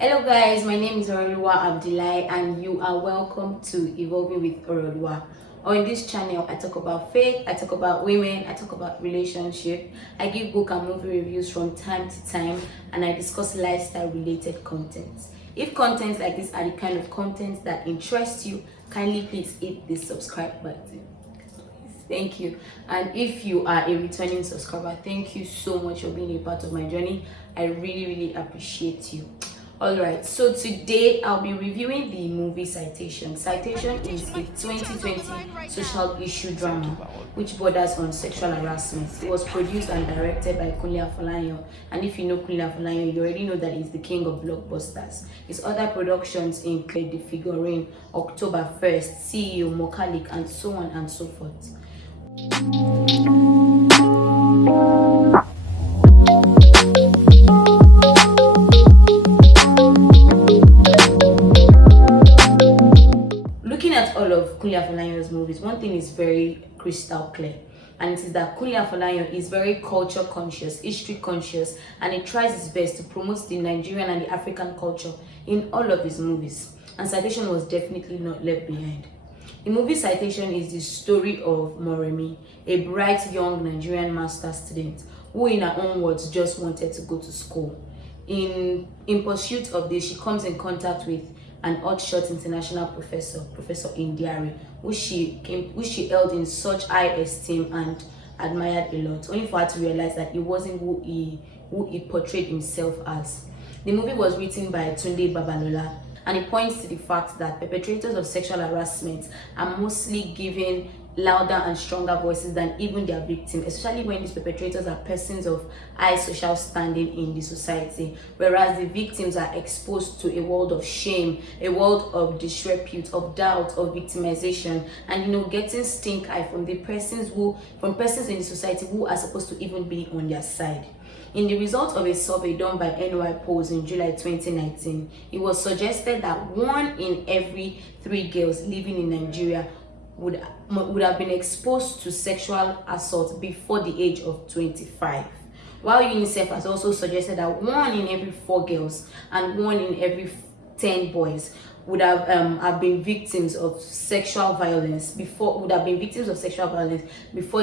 Hello guys, my name is Oreoluwa Abdullahi and you are welcome to Evolving with Oreoluwa. On this channel, I talk about faith, I talk about women, I talk about relationship, I give book and movie reviews from time to time, and I discuss lifestyle related content. If contents like this are the kind of content that interests you, kindly please hit the subscribe button. Thank you. And if you are a returning subscriber, thank you so much for being a part of my journey. I really appreciate you. Alright, so today I'll be reviewing the movie Citation. Citation is a 2020 social issue drama which borders on sexual harassment. It was produced and directed by Kunle Afoloyan, and if you know Kunle Afoloyan, you already know that he's the king of blockbusters. His other productions include The Figurine, October 1st, CEO, Mokalik, and so on and so forth. Looking at all of Kunle Afolayan's movies, one thing is very crystal clear, and it is that Kunle Afolayan is very culture conscious, history conscious, and he tries his best to promote the Nigerian and the African culture in all of his movies. And Citation was definitely not left behind. The movie Citation is the story of Moremi, a bright young Nigerian master's student who, in her own words, just wanted to go to school. In pursuit of this, she comes in contact with an hotshot international professor, Professor Indiari, who she held in such high esteem and admired a lot, only for her to realize that it wasn't who he portrayed himself as. The movie was written by Tunde Babalola, and it points to the fact that perpetrators of sexual harassment are mostly given louder and stronger voices than even their victims, especially when these perpetrators are persons of high social standing in the society, whereas the victims are exposed to a world of shame, a world of disrepute, of doubt, of victimization, and getting stink eye from persons in the society who are supposed to even be on their side. In the result of a survey done by NY Polls in July 2019, it was suggested that 1 in every 3 girls living in Nigeria would have been exposed to sexual assault before the age of 25. While UNICEF has also suggested that 1 in every 4 girls and 1 in every 10 boys would have been victims of sexual violence before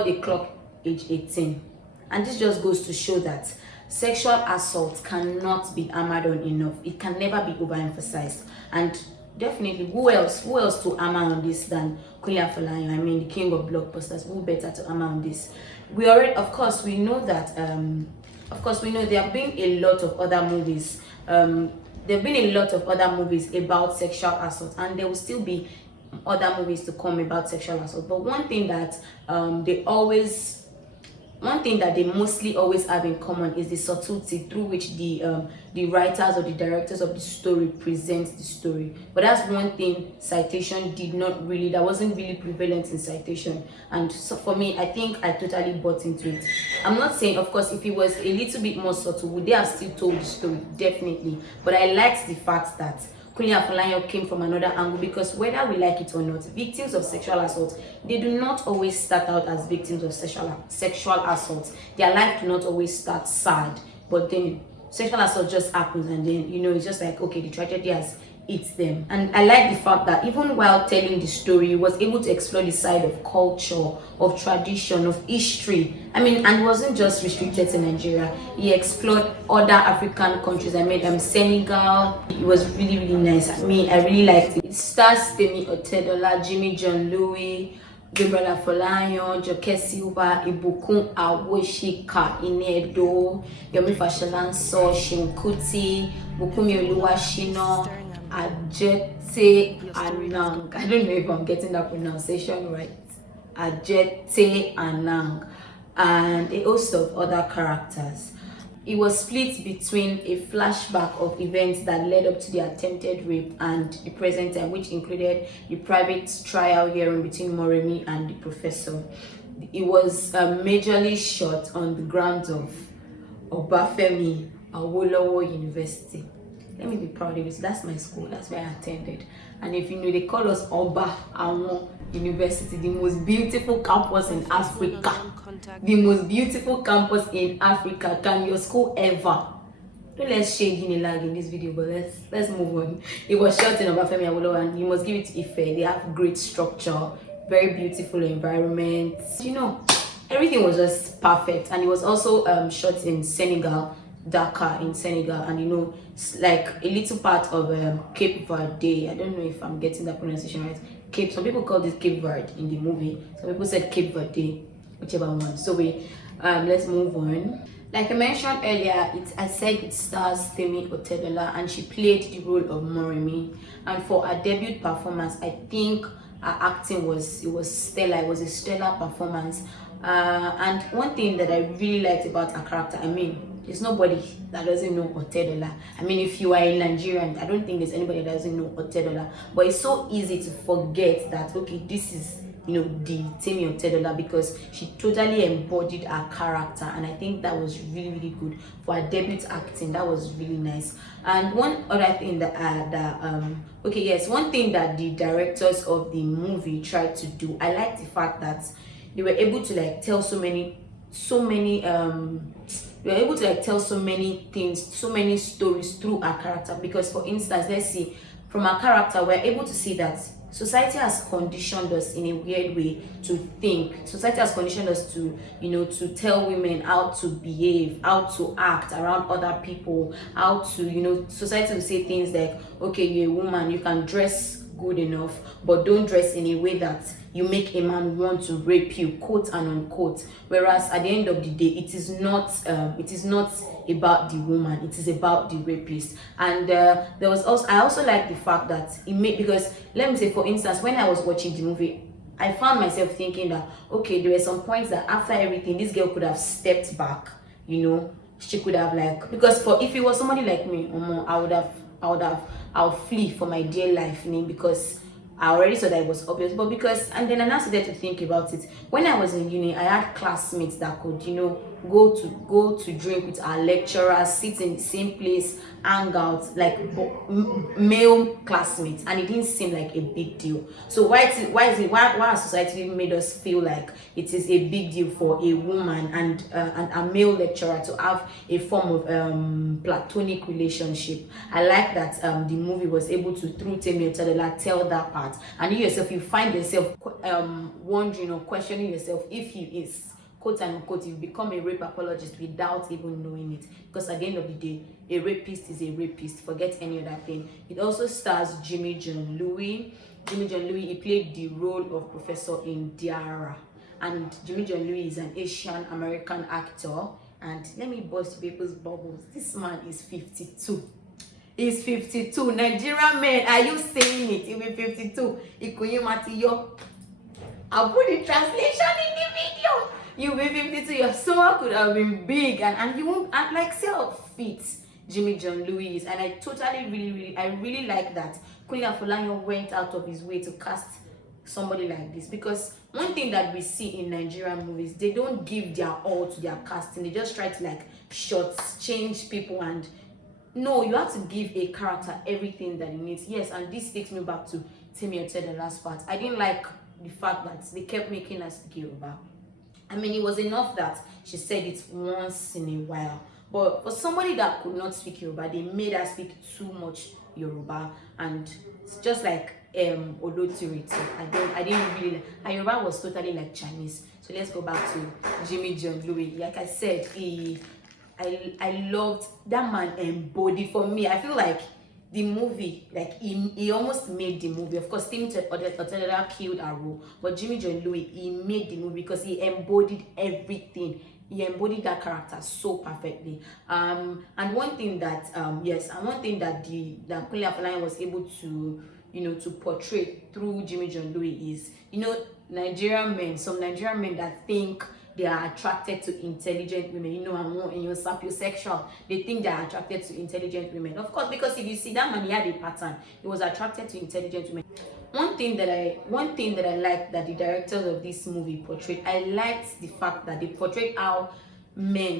they clock age 18. And this just goes to show that sexual assault cannot be hammered on enough. It can never be overemphasized. And definitely, who else to hammer on this than Kunle Afolayan? I mean, the king of blockbusters. Who better to hammer on this? We know there have been a lot of other movies. There have been a lot of other movies about sexual assault, and there will still be other movies to come about sexual assault. But one thing that they mostly always have in common is the subtlety through which the writers or the directors of the story present the story. But that's one thing Citation that wasn't really prevalent in Citation. And so for me, I think I totally bought into it. I'm not saying, of course, if it was a little bit more subtle, would they have still told the story? Definitely. But I liked the fact that Kunle Afolayan came from another angle, because whether we like it or not, victims of sexual assault, they do not always start out as victims of sexual assault. Their life do not always start sad, but then sexual assault just happens, and then it's just like, okay, the tragedy has hit them. And I like the fact that even while telling the story, he was able to explore the side of culture, of tradition, of history. And it wasn't just restricted to Nigeria. He explored other African countries. Senegal. It was really nice. I really liked it. It stars Temi, Otedola, Jimmy John Louis, Gabriel Afolayan, Joke Silva, Ibukun Awoshika, Inedo, Yomi Fashalanso, Shinkuti, Bukumi Oluwashino, Ajete Anang. I don't know if I'm getting that pronunciation right. Ajete Anang, and a host of other characters. It was split between a flashback of events that led up to the attempted rape and the present time, which included the private trial hearing between Moremi and the professor. It was majorly shot on the grounds of Obafemi Awolowo University. Let me be proud of it. That's my school. That's where I attended. And if they call us Oba Awon University, the most beautiful campus in Africa. The most beautiful campus in Africa. Can your school ever don't let's shade Unilag in this video, but let's move on. It was shot in Obafemi Awolowo, and you must give it to Ife. They have great structure, very beautiful environment. You know, everything was just perfect, and it was also shot in Senegal, Dakar in Senegal, and you know, it's like a little part of Cape Verde. I don't know if I'm getting that pronunciation right. Cape. Some people call this Cape Verde in the movie. Some people said Cape Verde, whichever one. So let's move on. Like I mentioned earlier, I said it stars Temi Otedola, and she played the role of Moremi. And for her debut performance, I think her acting was stellar. It was a stellar performance. And one thing that I really liked about her character, I mean, there's nobody that doesn't know Otedola. I mean, if you are a Nigerian, I don't think there's anybody that doesn't know Otedola. But it's so easy to forget that, okay, this is, you know, the Temi Otedola, because she totally embodied her character, and I think that was really, really good for her debut acting. That was really nice. And one other thing one thing that the directors of the movie tried to do, I like the fact that they were able to like tell so many we were able to like tell so many things, so many stories through our character. Because for instance, let's see, from our character, we're able to see that society has conditioned us in a weird way to think. Society has conditioned us to, you know, to tell women how to behave, how to act around other people, how to, you know, society will say things like, okay, you're a woman, you can dress good enough, but don't dress in a way that you make a man want to rape you, quote and unquote. Whereas at the end of the day, it is not about the woman, it is about the rapist. And I also like the fact that it made, because let me say, for instance, when I was watching the movie, I found myself thinking that, okay, there were some points that after everything, this girl could have stepped back, you know. She could have, like, because if it was somebody like me, I'll flee for my dear life, because I already saw that it was obvious. But and then I now started to think about it. When I was in uni, I had classmates that could, you know, go to drink with our lecturers, sit in the same place, hang out, like male classmates, and it didn't seem like a big deal. So why has society made us feel like it is a big deal for a woman and a male lecturer to have a form of platonic relationship? I like that the movie was able to, through Temi Otedola, tell that part, and you find yourself wondering or questioning yourself if he is, quote and unquote, you become a rape apologist without even knowing it. Because at the end of the day, a rapist is a rapist. Forget any other thing. It also stars Jimmy John Louis. He played the role of Professor Indiara. And Jimmy John Louis is an Asian American actor. And let me burst people's bubbles. This man is 52. He's 52. Nigerian men, are you saying it? He'll be 52. I'll put the translation in the video. You'll be 52. Your stomach could have been big, and you won't act like self-fit. Jimmy John Louis, and I totally really like that Kunle Afoloyan went out of his way to cast somebody like this. Because one thing that we see in Nigerian movies, they don't give their all to their casting. They just try to like change people, and no, you have to give a character everything that it needs. Yes, and this takes me back to Temi Otedola's part. I didn't like the fact that they kept making us Yoruba. I mean, it was enough that she said it once in a while. But for somebody that could not speak Yoruba, they made her speak too much Yoruba. And it's just like Olotiri. I didn't really, her Yoruba was totally like Chinese. So let's go back to Jimmy John Louis. Like I said, I loved that man embodied. For me, I feel like the movie, like he almost made the movie. Of course, Temi Otedola killed her role, but Jimmy John Louis, he made the movie because he embodied everything. He embodied that character so perfectly. And one thing that that Kunle Afolayan was able to, you know, to portray through Jimmy John Louis is, you know, some Nigerian men that think they are attracted to intelligent women, you know, and you're sapiosexual. They think they are attracted to intelligent women. Of course, because if you see that man, he had a pattern. He was attracted to intelligent women. One thing that I liked that the directors of this movie portrayed, I liked the fact that they portrayed how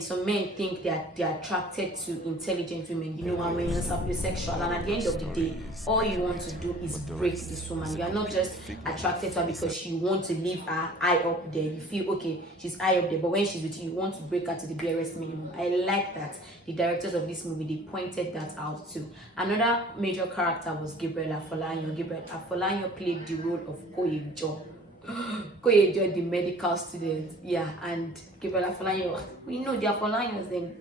some men think they're attracted to intelligent women, and when you're sexual, and at the end of the day, all you want to do is break this woman. You are not just attracted to her because you want to leave her high up there. You feel okay, she's high up there, but when she's with you, you want to break her to the barest minimum. I like that the directors of this movie, they pointed that out too. Another major character was Gabriel Afoloyan. Gabriel Afoloyan played the role of Koyejo, the medical student, and Gabriel Afoloyan, we know the Afolayans, then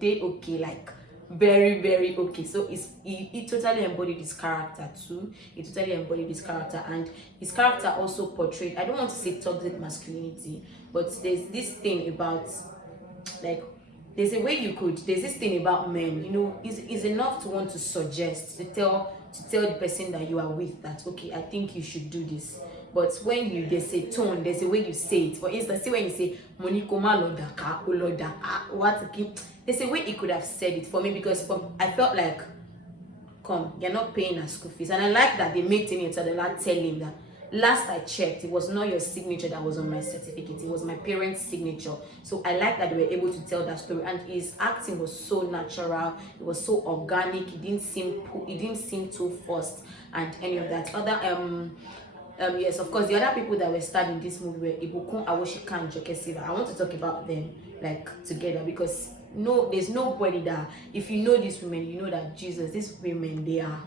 they okay, like very, very okay. So he totally embodied his character too. And his character also portrayed, I don't want to say toxic masculinity, but there's this thing about, like, there's this thing about men, is enough to want to suggest, to tell the person that you are with that, okay, I think you should do this. But when there's a tone, there's a way you say it. For instance, see when you say Monikoma Lodaka, Olodaka, what keep, there's a way he could have said it for me, because I felt like, come, you're not paying her school fees. And I like that they made Temi Otedola tell him that last I checked, it was not your signature that was on my certificate, it was my parents' signature. So I like that they were able to tell that story, and his acting was so natural, it was so organic, it didn't seem too forced and any of that. Yes, of course, the other people that were starred in this movie were Ibukun, Awoshika, and Joke Silva. I want to talk about them like together, because there's nobody that, if you know these women, you know that Jesus, these women, they are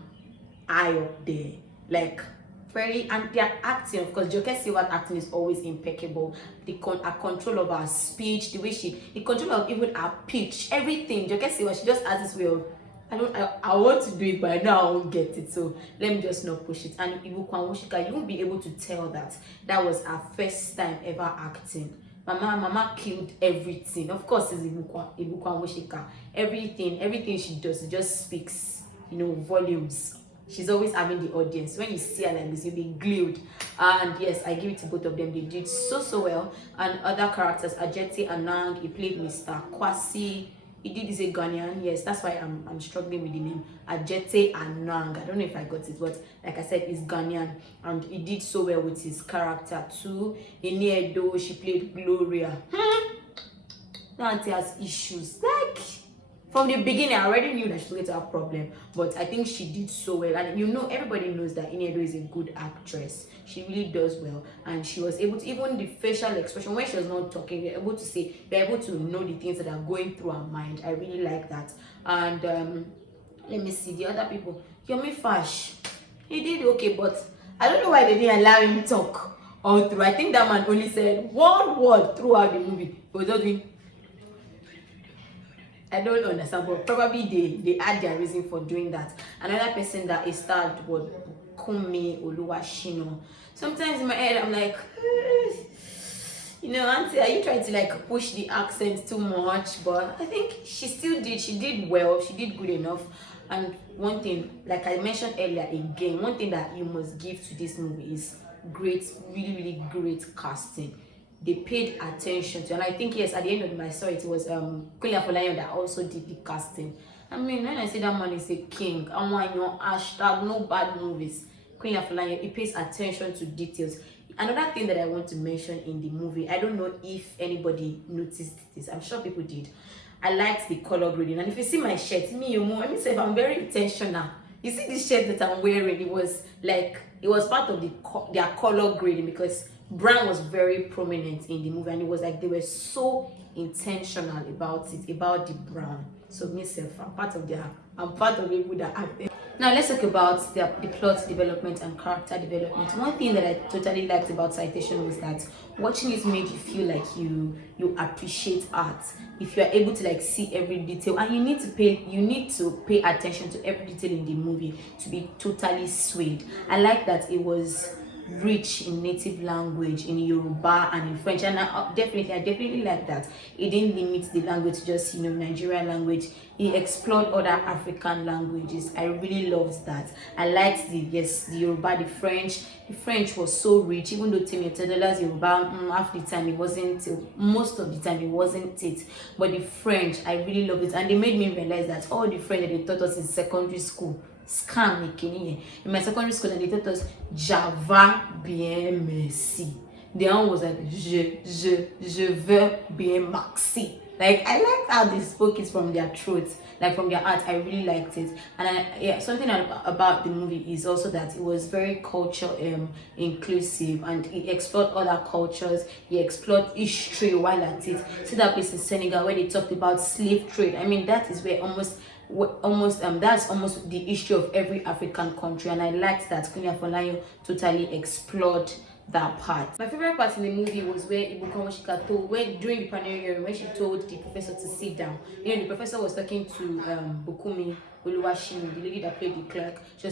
high up there, like and their acting, of course, Joke Silva's acting is always impeccable. The control of her speech, the control of even her pitch, everything. Joke Silva, she just has this way of, I want to do it, but now I won't get it, so let me just not push it. And Ibuku Anwoshika, you won't be able to tell that was her first time ever acting. Mama killed everything. Of course, it's Ibuku Anwoshika. Everything she does, it just speaks, volumes. She's always having the audience. When you see her like this, you'll be glued. And yes, I give it to both of them. They did so well. And other characters, Ajeti Anang, he played Mr. Kwasi. He did is a Ghanaian. Yes, that's why I'm struggling with the name. Ajete Anang. I don't know if I got it, but like I said, he's Ghanaian. And he did so well with his character too. Edo, she played Gloria. That auntie has issues. Like, from the beginning, I already knew that she was going to have a problem, but I think she did so well. And everybody knows that Edo is a good actress. She really does well, and she was able to, even the facial expression when she was not talking, you're able to know the things that are going through her mind. I really like that. And let me see the other people. Yomi Fash, he did okay, but I don't know why they didn't allow him talk all through. I think that man only said one word throughout the movie. He was just doing, I don't understand, but probably they had their reason for doing that. Another person that is starred was Kunle Oluwashino. Sometimes in my head I'm like, auntie, are you trying to like push the accent too much? But I think she did well, she did good enough. And one thing, like I mentioned earlier again, one thing that you must give to this movie is great, really, really great casting. They paid attention to, and I think yes, at the end of my story, it was Kunle Afolayan that also did the casting. I mean, when I say that man is a king, I want hashtag no bad movies. Kunle Afolayan, he pays attention to details. Another thing that I want to mention in the movie, I don't know if anybody noticed this. I'm sure people did. I liked the color grading, and if you see my shirt, I'm very intentional. You see this shirt that I'm wearing, it was part of their color grading, because brown was very prominent in the movie, and it was like they were so intentional about it, about the brown. So myself, I'm part of the people that act there. Now let's talk about the plot development and character development. One thing that I totally liked about Citation was that watching it made you feel like you appreciate art. If you are able to like see every detail, and you need to pay attention to every detail in the movie to be totally swayed. I like that it was rich in native language, in Yoruba and in French, and I definitely like that. It didn't limit the language to just Nigerian language. He explored other African languages. I really loved that. I liked the Yoruba, the French. The French was so rich, even though Temi Otedola's Yoruba half the time it wasn't, most of the time it wasn't it. But the French, I really loved it, and they made me realize that all the French that they taught us in secondary school, scam in my secondary school, and they taught us Java bien merci. The one was like je veux bien maxi. Like, I liked how they spoke it from their throats, like from their heart. I really liked it. And yeah, something about the movie is also that it was very culture inclusive, and it explored other cultures. He explored history while at it. See that place in Senegal where they talked about slave trade. I mean, that is where that's almost the history of every African country, and I liked that Kunle Afoloyan totally explored that part. My favorite part in the movie was where Ibukan told, where during the pioneering hearing, when she told the professor to sit down. You know, the professor was talking to Bukumi Oluwashimi, the lady that played the clerk. He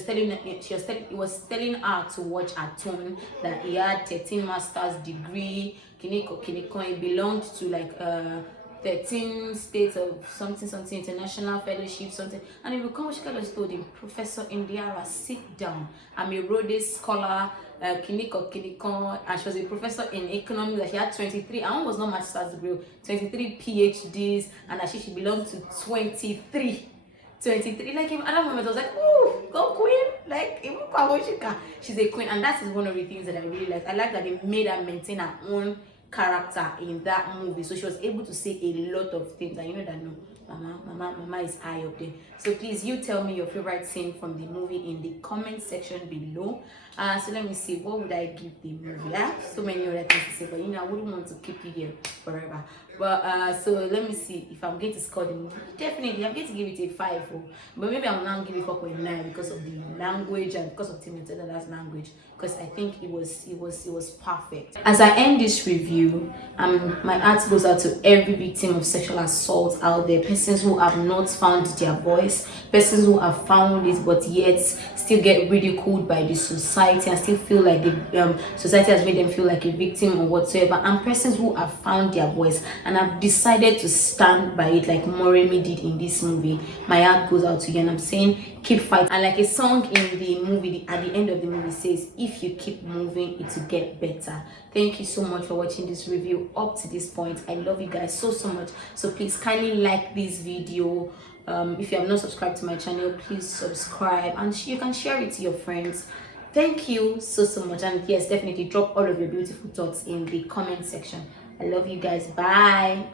was telling her to watch her tone, that he had 13 master's degree, Kiniko, he belonged to like 13 states of something international fellowship something, and if you come, she just told him, Professor Indiara, sit down, I'm a Rhodes scholar, Kiniko, and she was a professor in economics, that she had 23, and one was not master's degree, 23 PhDs, and that she belonged to 23. Like, at that moment I was like, oh, go queen, like she's a queen. And that is one of the things that I really like. I like that they made her maintain her own character in that movie, so she was able to say a lot of things, and you know that no, mama is high up there. So please, you tell me your favorite scene from the movie in the comment section below. So let me see, what would I give the movie? I have so many other things to say, but you know, I wouldn't want to keep you here forever. But so let me see if I'm going to score the movie. Definitely I'm going to give it a 5, but maybe I'm now giving it 4.9 because of the language and because of Temi Otedola's language, because I think it was perfect. As I end this review, my heart goes out to every victim of sexual assault out there, persons who have not found their voice, persons who have found it but yet still get ridiculed by the society and still feel like the society has made them feel like a victim or whatsoever, and persons who have found their voice and have decided to stand by it like Moremi did in this movie. My heart goes out to you, and I'm saying keep fighting. And like a song in the movie, at the end of the movie says, if you keep moving, it will get better. Thank you so much for watching this review up to this point. I love you guys so much. So please kindly like this video. If you have not subscribed to my channel, please subscribe, and you can share it to your friends. Thank you so much, and yes, definitely drop all of your beautiful thoughts in the comment section. I love you guys. Bye.